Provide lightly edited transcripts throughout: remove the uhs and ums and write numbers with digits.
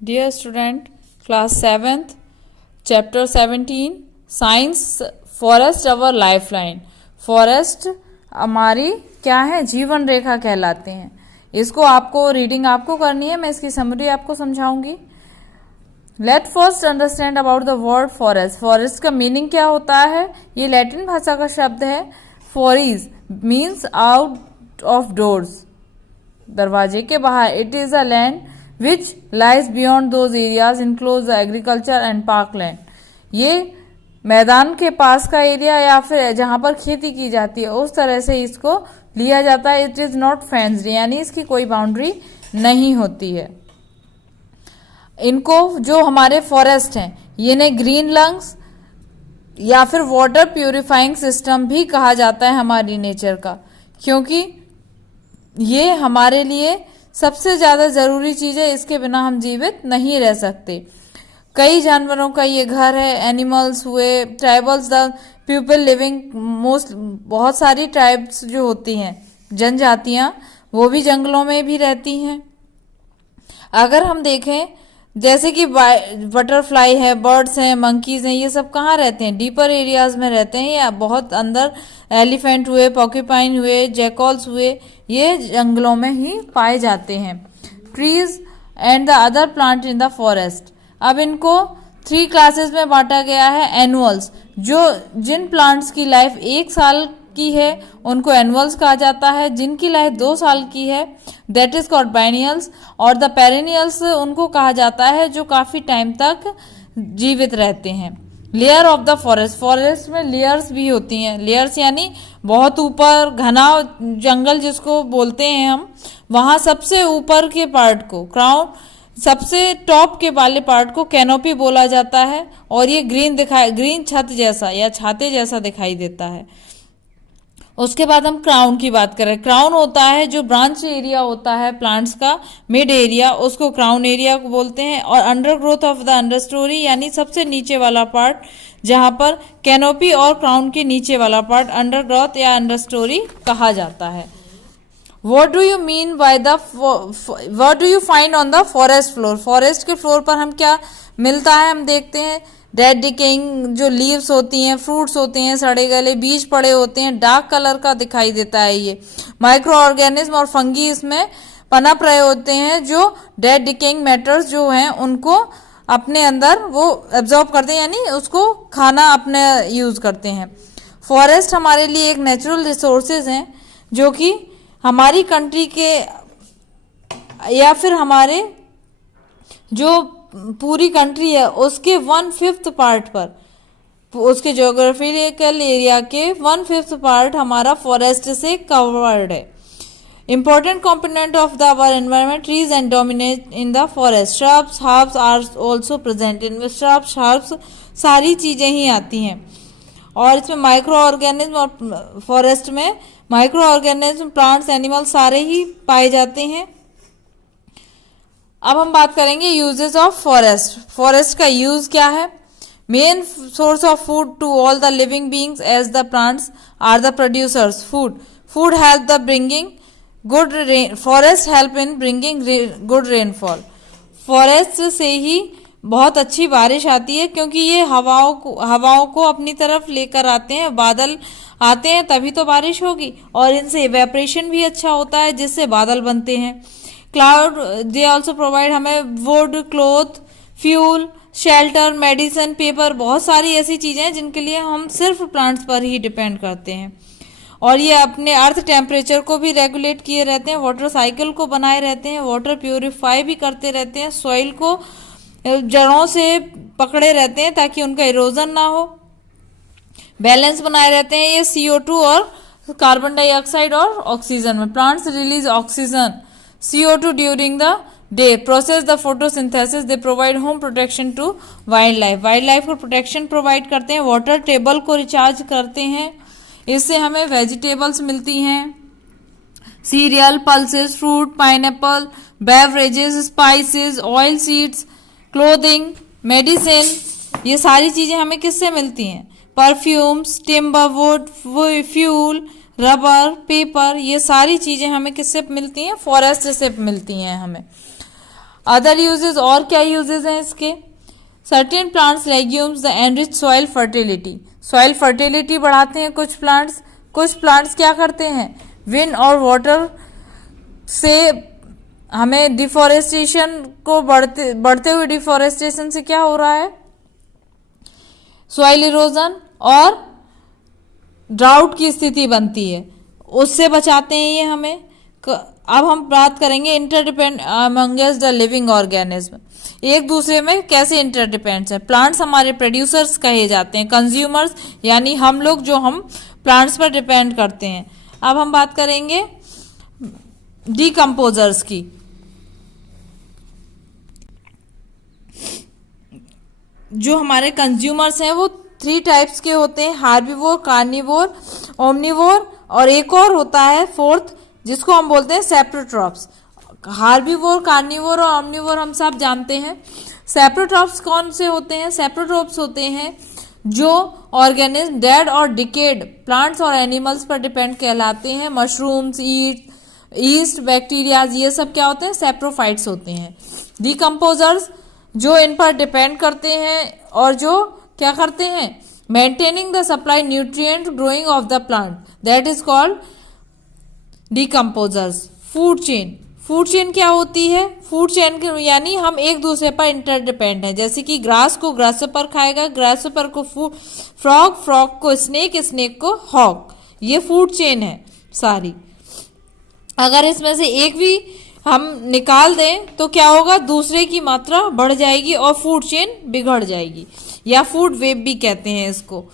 Dear student, class 7th, chapter 17, science, forest our lifeline. Forest हमारी क्या है, जीवन रेखा कहलाते हैं. इसको आपको रीडिंग आपको करनी है, मैं इसकी समरी आपको समझाऊंगी. Let first understand about the word forest. Forest का मीनिंग क्या होता है? ये लैटिन भाषा का शब्द है. फॉरीज मीन्स आउट ऑफ डोर्स, दरवाजे के बाहर. It is a land which lies beyond those areas enclose agriculture and park land. ये मैदान के पास का एरिया या फिर जहां पर खेती की जाती है उस तरह से इसको लिया जाता है. इट इज नॉट फेंस्ड, यानी इसकी कोई बाउंड्री नहीं होती है. इनको जो हमारे फॉरेस्ट हैं ये ने ग्रीन लंग्स या फिर वाटर प्यूरिफाइंग सिस्टम भी कहा जाता है हमारी नेचर का, क्योंकि ये हमारे लिए सबसे ज्यादा जरूरी चीज है. इसके बिना हम जीवित नहीं रह सकते. कई जानवरों का ये घर है. एनिमल्स हुए, tribals, the people living most, बहुत सारी ट्राइब्स जो होती हैं, जनजातियां, वो भी जंगलों में भी रहती हैं. अगर हम देखें जैसे कि बटरफ्लाई है, बर्ड्स हैं, मंकीज हैं, ये सब कहाँ रहते हैं? डीपर एरियाज में रहते हैं या बहुत अंदर. एलिफेंट हुए, पॉक्यूपाइन हुए, जैकॉल्स हुए, ये जंगलों में ही पाए जाते हैं. Trees and the other plant in the forest. अब इनको 3 क्लासेस में बांटा गया है. एनुअल्स, जो जिन प्लांट्स की लाइफ 1 साल की है उनको एनुअल्स कहा जाता है. जिनकी लाइफ 2 साल की है दैट इज कॉल्ड बाइनियल्स. और द पेरेनियल्स उनको कहा जाता है जो काफी टाइम तक जीवित रहते हैं. Layer of the forest. Forest में लेयर्स भी होती हैं. लेयर्स यानी बहुत ऊपर घना जंगल जिसको बोलते हैं हम, वहां सबसे ऊपर के पार्ट को क्राउन, सबसे टॉप के वाले पार्ट को कैनोपी बोला जाता है. और ये ग्रीन छत जैसा या छाते जैसा दिखाई देता है. उसके बाद हम क्राउन की बात करें. क्राउन होता है जो ब्रांच एरिया होता है प्लांट्स का, मिड एरिया, उसको क्राउन एरिया को बोलते हैं. और under growth of the under story यानी सबसे नीचे वाला पार्ट, जहां पर कैनोपी और क्राउन के नीचे वाला पार्ट अंडर ग्रोथ या अंडर स्टोरी कहा जाता है. What do you mean by what do you find on the forest floor? Forest के फ्लोर पर हम क्या मिलता है? हम देखते हैं डेड डिकेइंग जो लीव्स होती हैं, फ्रूट्स होते हैं, सड़े गले बीज पड़े होते हैं, डार्क कलर का दिखाई देता है. ये माइक्रो ऑर्गेनिज्म और फंगी इसमें पनप रहे होते हैं जो डेड डिकेइंग मैटर्स जो हैं उनको अपने अंदर वो एब्जॉर्ब करते हैं, यानी उसको खाना अपने यूज करते हैं. फॉरेस्ट हमारे लिए एक नेचुरल रिसोर्सेज हैं जो कि हमारी कंट्री के या फिर हमारे जो पूरी कंट्री है उसके 1/5 पार्ट पर, उसके ज्योग्राफिकल एरिया के 1/5 पार्ट हमारा फॉरेस्ट से कवर्ड है. Important component of the our environment, trees and dominate in the forest. Shrubs, herbs are also present in. Shrubs, herbs सारी चीजें ही आती हैं. और इसमें माइक्रो ऑर्गेनिज्म, और फॉरेस्ट में माइक्रो ऑर्गेनिज्म, प्लांट्स, एनिमल सारे ही पाए जाते हैं. अब हम बात करेंगे यूजेस ऑफ फॉरेस्ट. फॉरेस्ट का यूज क्या है? Main source of food to all the living beings as the plants are the producers. Food help the bringing good rain. Forest help in bringing good rainfall. Forest से ही बहुत अच्छी बारिश आती है, क्योंकि ये हवाओं को अपनी तरफ लेकर आते हैं. बादल आते हैं तभी तो बारिश होगी, और इनसे इवेपोरेशन भी अच्छा होता है जिससे बादल बनते हैं. क्लाउड, दे ऑल्सो प्रोवाइड हमें would, cloth, fuel, shelter, medicine, paper, बहुत सारी ऐसी चीजें हैं जिनके लिए हम सिर्फ प्लांट्स पर ही डिपेंड करते हैं. और ये अपने अर्थ टेम्परेचर को भी रेगुलेट किए रहते हैं, वाटर साइकिल को बनाए रहते हैं, वाटर प्यूरिफाई भी करते रहते हैं, सॉइल को जड़ों से पकड़े रहते हैं ताकि उनका इरोजन ना हो, बैलेंस बनाए रहते हैं. ये CO2 और कार्बन डाइऑक्साइड और ऑक्सीजन में. Plants release oxygen, CO2 during the day, process the photosynthesis, they provide home protection to wild life. Wild life को प्रोटेक्शन प्रोवाइड करते हैं. वाटर टेबल को रिचार्ज करते हैं, इससे हमें वेजिटेबल्स मिलती हैं, serial, pulses, fruit, pineapple, beverages, spices, oil seeds, clothing, medicine. ये सारी चीजें हमें किससे मिलती हैं? Perfumes, timber, would, fuel, rubber, paper, ये सारी चीजें हमें किससे मिलती हैं? फॉरेस्ट से मिलती हैं हमें. अदर यूजेस, और क्या यूजेस हैं इसके? Certain plants legumes the enrich soil fertility, soil fertility बढ़ाते हैं कुछ प्लांट्स। कुछ प्लांट्स क्या करते हैं, विंड और वाटर से हमें डिफॉरेस्टेशन को बढ़ते हुए डिफॉरेस्टेशन से क्या हो रहा है, सॉइल इरोजन और ड्राउट की स्थिति बनती है, उससे बचाते हैं ये हमें। अब हम बात करेंगे interdepend amongst the living organism, एक दूसरे में कैसे इंटरडिपेंड्स है। प्लांट्स हमारे प्रोड्यूसर्स कहे जाते हैं, कंज्यूमर्स यानी हम लोग जो हम प्लांट्स पर डिपेंड करते हैं। अब हम बात करेंगे डिकम्पोजर्स की। जो हमारे कंज्यूमर्स हैं वो 3 टाइप्स के होते हैं, हार्बीवोर, कार्निवोर, ओमनिवोर, और एक और होता है 4th जिसको हम बोलते हैं सेप्रोट्रॉप्स। हार्बीवोर, कार्निवोर और ओमनिवोर हम सब जानते हैं। सेप्रोट्रॉप्स कौन से होते हैं? सेप्रोट्रॉप्स होते हैं जो ऑर्गेनिज्म डेड और डिकेड प्लांट्स और एनिमल्स पर डिपेंड कहलाते हैं। मशरूम्स, ईस्ट, बैक्टीरियाज, ये सब क्या होते हैं, सेप्रोफाइट्स होते हैं। डिकम्पोजर्स जो इन पर डिपेंड करते हैं और जो क्या करते हैं, maintaining the supply nutrient growing of the plant, that is called decomposers. Food chain, food chain क्या होती है? फूड चेन यानी हम एक दूसरे पर इंटरडिपेंड हैं। जैसे कि ग्रास को ग्रासहोपर खाएगा, ग्रासहोपर को फ्रॉग, फ्रॉग को स्नेक, स्नेक को हॉक, ये फूड चेन है सारी। अगर इसमें से एक भी हम निकाल दें तो क्या होगा, दूसरे की मात्रा बढ़ जाएगी और फूड चेन बिगड़ जाएगी, या फूड वेब भी कहते हैं इसको।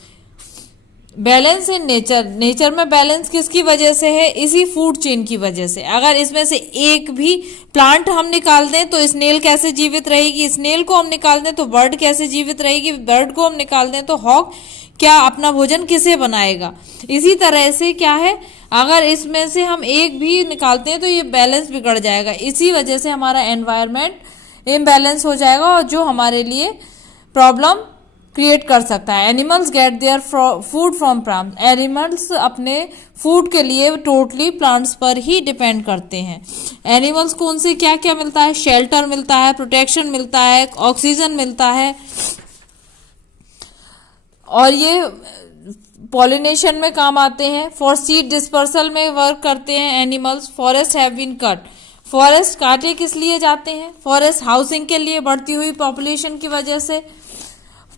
बैलेंस इन नेचर, नेचर में बैलेंस किसकी वजह से है? इसी फूड चेन की वजह से। अगर इसमें से एक भी प्लांट हम निकाल दें तो स्नेल कैसे जीवित रहेगी, स्नेल को हम निकाल दें तो बर्ड कैसे जीवित रहेगी, बर्ड को हम निकाल दें तो हॉक क्या अपना भोजन किसे बनाएगा। इसी तरह से क्या है, अगर इसमें से हम एक भी निकालते हैं तो ये बैलेंस बिगड़ जाएगा। इसी वजह से हमारा एनवायरनमेंट इम्बैलेंस हो जाएगा और जो हमारे लिए प्रॉब्लम क्रिएट कर सकता है। Animals gate their food from plants, animals अपने फूड के लिए टोटली प्लांट्स पर ही डिपेंड करते हैं। एनिमल्स को उनसे क्या क्या मिलता है? शेल्टर मिलता है, प्रोटेक्शन मिलता है, ऑक्सीजन मिलता है, और ये पॉलिनेशन में काम आते हैं। फॉर सीड डिस्पर्सल में वर्क करते हैं animals. Forest have been cut, forest काटे किस लिए जाते हैं? फॉरेस्ट हाउसिंग के लिए, बढ़ती हुई पॉपुलेशन की वजह से।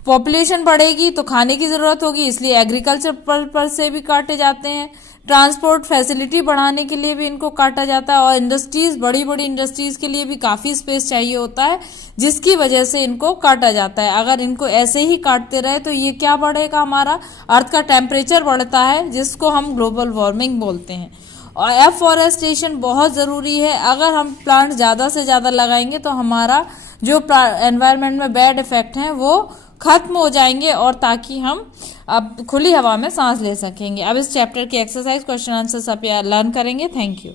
पॉपुलेशन बढ़ेगी तो खाने की जरूरत होगी, इसलिए एग्रीकल्चर पर्पज से भी काटे जाते हैं। ट्रांसपोर्ट फैसिलिटी बढ़ाने के लिए भी इनको काटा जाता है, और इंडस्ट्रीज, बड़ी बड़ी इंडस्ट्रीज के लिए भी काफ़ी स्पेस चाहिए होता है, जिसकी वजह से इनको काटा जाता है। अगर इनको ऐसे ही काटते रहे तो ये क्या बढ़ेगा, हमारा अर्थ का टेम्परेचर बढ़ता है, जिसको हम ग्लोबल वार्मिंग बोलते हैं। और एफॉरेस्टेशन बहुत ज़रूरी है। अगर हम प्लांट ज़्यादा से ज़्यादा लगाएंगे तो हमारा जो एनवायरनमेंट में बैड इफेक्ट हैं वो खत्म हो जाएंगे, और ताकि हम अब खुली हवा में सांस ले सकेंगे। अब इस चैप्टर की एक्सरसाइज, क्वेश्चन आंसर सब लर्न करेंगे। Thank you.